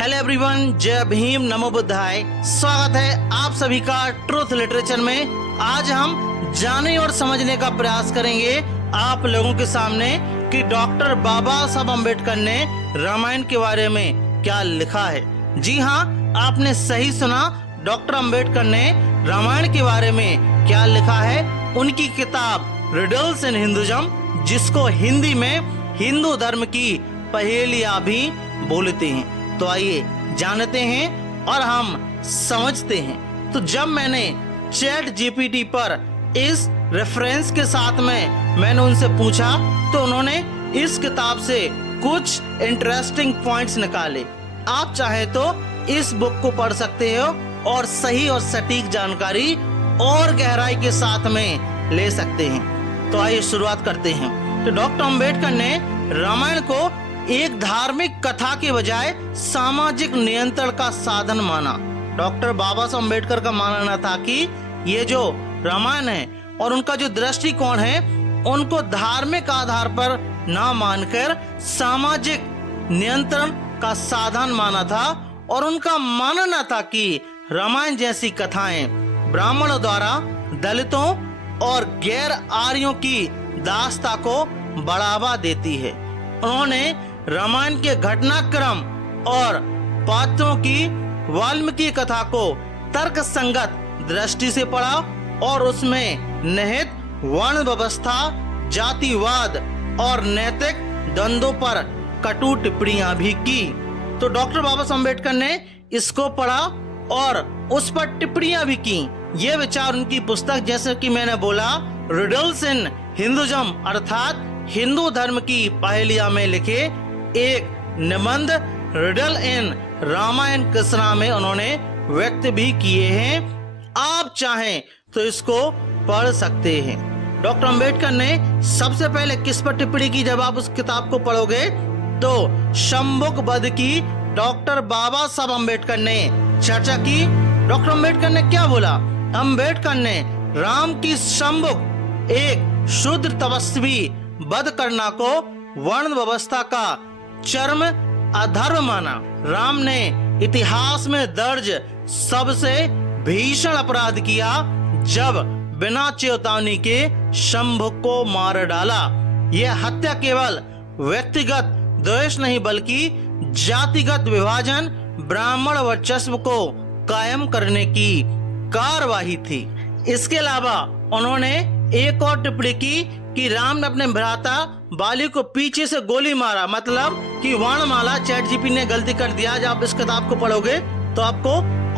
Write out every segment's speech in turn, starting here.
Hello everyone, जय भीम, नमो बुद्धाय। स्वागत है आप सभी का ट्रूथ लिटरेचर में। आज हम जानने और समझने का प्रयास करेंगे आप लोगों के सामने कि डॉक्टर बाबा साहब अम्बेडकर ने रामायण के बारे में क्या लिखा है। जी हाँ, आपने सही सुना, डॉक्टर अम्बेडकर ने रामायण के बारे में क्या लिखा है। उनकी किताब रिडल्स इन हिंदुइज्म, जिसको हिंदी में हिंदू धर्म की पहेलियां भी बोलते हैं। तो आइए जानते हैं और हम समझते हैं। तो जब मैंने चैट जीपीटी पर इस रेफरेंस के साथ में मैंने उनसे पूछा तो उन्होंने इस किताब से कुछ इंटरेस्टिंग पॉइंट्स निकाले। आप चाहे तो इस बुक को पढ़ सकते हो और सही और सटीक जानकारी और गहराई के साथ में ले सकते हैं। तो आइए शुरुआत करते हैं। तो डॉक्टर अम्बेडकर ने रामायण को एक धार्मिक कथा के बजाय सामाजिक नियंत्रण का साधन माना। डॉक्टर बाबा साहब अम्बेडकर का मानना था कि ये जो रामायण है और उनका जो दृष्टिकोण है, उनको धार्मिक आधार पर ना मानकर सामाजिक नियंत्रण का साधन माना था। और उनका मानना था कि रामायण जैसी कथाएं ब्राह्मणों द्वारा दलितों और गैर आर्यों की दास्ता को बढ़ावा देती है। उन्होंने रामायण के घटनाक्रम और पात्रों की वाल्मीकि कथा को तर्क संगत दृष्टि से पढ़ा और उसमें निहित वर्ण व्यवस्था, जातिवाद और नैतिक द्वंद्वों पर कटु टिप्पणियां भी की। तो डॉक्टर बाबा साहब अम्बेडकर ने इसको पढ़ा और उस पर टिप्पणियां भी की। ये विचार उनकी पुस्तक, जैसे कि मैंने बोला, रिडल्स इन हिंदुइज्म अर्थात हिंदू धर्म की पहेलियां में लिखे एक निबंध रिडल इन रामायण कृष्णा में उन्होंने व्यक्त भी किए हैं। आप चाहें तो इसको पढ़ सकते हैं। डॉक्टर अम्बेडकर ने सबसे पहले किस पर टिप्पणी की? जब आप उस किताब को पढ़ोगे तो शंभुक वध की डॉक्टर बाबा साहब अम्बेडकर ने चर्चा की। डॉक्टर अम्बेडकर ने क्या बोला? अम्बेडकर ने राम की शंभुक एक शुद्ध तपस्वी वध करना को वर्ण व्यवस्था का चरम अधर्म माना। राम ने इतिहास में दर्ज सबसे भीषण अपराध किया जब बिना चेतावनी के शंभुक को मार डाला। यह हत्या केवल व्यक्तिगत द्वेष नहीं बल्कि जातिगत विभाजन, ब्राह्मण वर्चस्व को कायम करने की कार्यवाही थी। इसके अलावा उन्होंने एक और टिप्पणी की कि राम ने अपने भ्राता बाली को पीछे से गोली मारा, मतलब कि वर्णमाला। चैट जीपी ने गलती कर दिया। जब आप इस किताब को पढ़ोगे तो आपको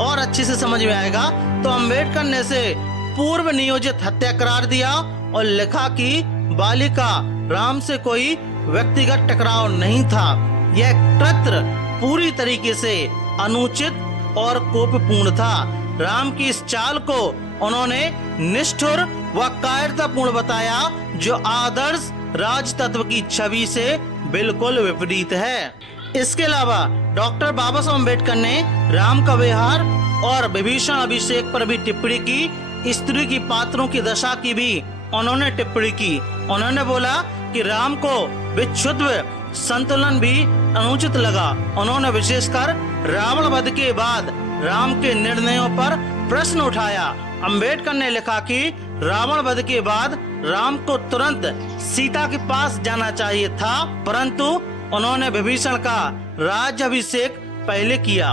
और अच्छे से समझ में आएगा। तो अम्बेडकर ने इसे पूर्व नियोजित हत्या करार दिया और लिखा कि बाली का राम से कोई व्यक्तिगत टकराव नहीं था। यह कृत्य पूरी तरीके से अनुचित और कोपपूर्ण था। राम की इस चाल को उन्होंने निष्ठुर व कायरतापूर्ण बताया, जो आदर्श राज तत्व की छवि से बिल्कुल विपरीत है। इसके अलावा डॉक्टर बाबा साहब अम्बेडकर ने राम का व्यवहार और विभीषण अभिषेक पर भी टिप्पणी की। स्त्री की पात्रों की दशा की भी उन्होंने टिप्पणी की। उन्होंने बोला कि राम को विक्षुब्ध संतुलन भी अनुचित लगा। उन्होंने विशेषकर रावण वध के बाद राम के निर्णयों पर प्रश्न उठाया। अम्बेडकर ने लिखा कि रावण वध के बाद राम को तुरंत सीता के पास जाना चाहिए था, परंतु उन्होंने विभीषण का राज्याभिषेक पहले किया।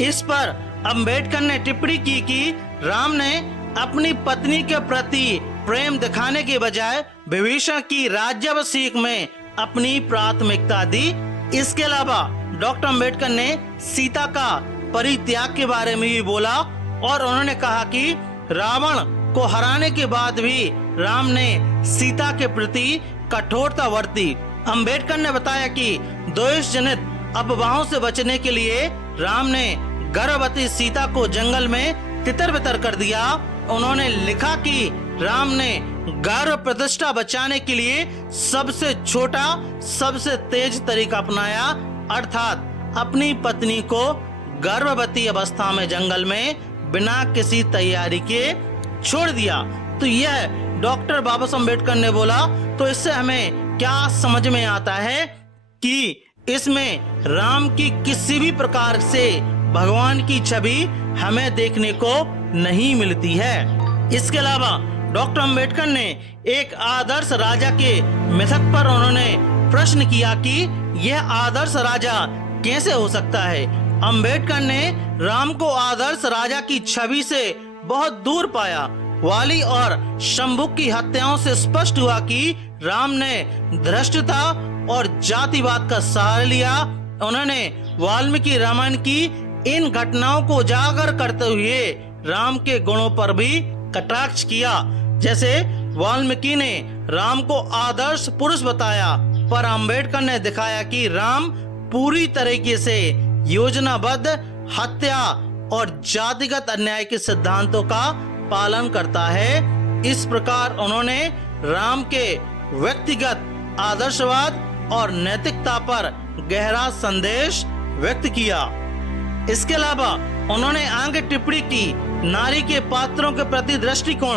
इस पर अम्बेडकर ने टिप्पणी की कि राम ने अपनी पत्नी के प्रति प्रेम दिखाने के बजाय विभीषण की राज्याभिषेक में अपनी प्राथमिकता दी। इसके अलावा डॉक्टर अम्बेडकर ने सीता का परित्याग के बारे में भी बोला और उन्होंने कहा कि रावण को हराने के बाद भी राम ने सीता के प्रति कठोरता बरती। अम्बेडकर ने बताया कि द्वेष जनित अफवाहों से बचने के लिए राम ने गर्भवती सीता को जंगल में तितर बितर कर दिया। उन्होंने लिखा कि राम ने गर्भ प्रतिष्ठा बचाने के लिए सबसे छोटा, सबसे तेज तरीका अपनाया, अर्थात अपनी पत्नी को गर्भवती अवस्था में जंगल में बिना किसी तैयारी के छोड़ दिया। तो यह डॉक्टर बाबा साहब अम्बेडकर ने बोला। तो इससे हमें क्या समझ में आता है कि इसमें राम की किसी भी प्रकार से भगवान की छवि हमें देखने को नहीं मिलती है। इसके अलावा डॉक्टर अंबेडकर ने एक आदर्श राजा के मिथक पर उन्होंने प्रश्न किया कि यह आदर्श राजा कैसे हो सकता है। अंबेडकर ने राम को आदर्श राजा की छवि से बहुत दूर पाया। वाली और शंभु की हत्याओं से स्पष्ट हुआ कि राम ने धृष्टता और जातिवाद का सहारा लिया। उन्होंने वाल्मीकि रामायण की इन घटनाओं को उजागर करते हुए राम के गुणों पर भी कटाक्ष किया। जैसे वाल्मीकि ने राम को आदर्श पुरुष बताया, पर अंबेडकर ने दिखाया कि राम पूरी तरीके से योजनाबद्ध हत्या और जातिगत अन्याय के सिद्धांतों का पालन करता है। इस प्रकार उन्होंने राम के व्यक्तिगत आदर्शवाद और नैतिकता पर गहरा संदेश व्यक्त किया। इसके अलावा उन्होंने आगे टिप्पणी की नारी के पात्रों के प्रति दृष्टिकोण,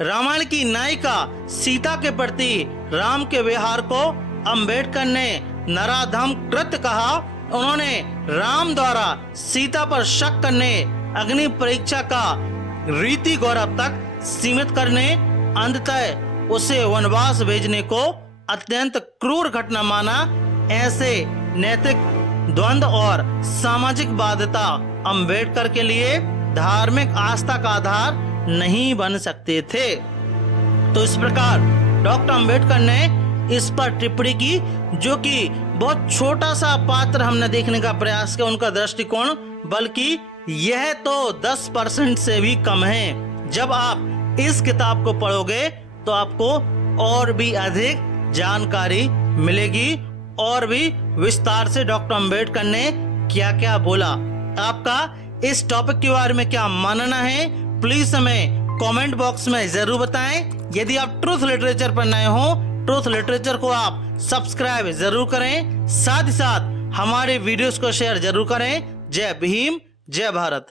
रामायण की नायिका सीता के प्रति राम के व्यवहार को अंबेडकर ने नराधम कृत्य कहा। उन्होंने राम द्वारा सीता पर शक करने, अग्नि परीक्षा का रीति गौरव तक सीमित करने, अंततः उसे वनवास भेजने को अत्यंत क्रूर घटना माना। ऐसे नैतिक द्वंद्व और सामाजिक बाध्यता अंबेडकर के लिए धार्मिक आस्था का आधार नहीं बन सकते थे। तो इस प्रकार डॉक्टर अंबेडकर ने इस पर टिप्पणी की, जो कि बहुत छोटा सा पात्र हमने देखने का प्रयास किया उनका दृष्टिकोण, बल्कि यह तो 10% से भी कम है। जब आप इस किताब को पढ़ोगे तो आपको और भी अधिक जानकारी मिलेगी और भी विस्तार से डॉक्टर अंबेडकर ने क्या क्या बोला। आपका इस टॉपिक के बारे में क्या मानना है, प्लीज हमें कमेंट बॉक्स में जरूर बताएं। यदि आप ट्रूथ लिटरेचर पर नए हो, ट्रूथ लिटरेचर को आप सब्सक्राइब जरूर करें, साथ ही साथ हमारे वीडियोस को शेयर जरूर करें। जय भीम, जय भारत।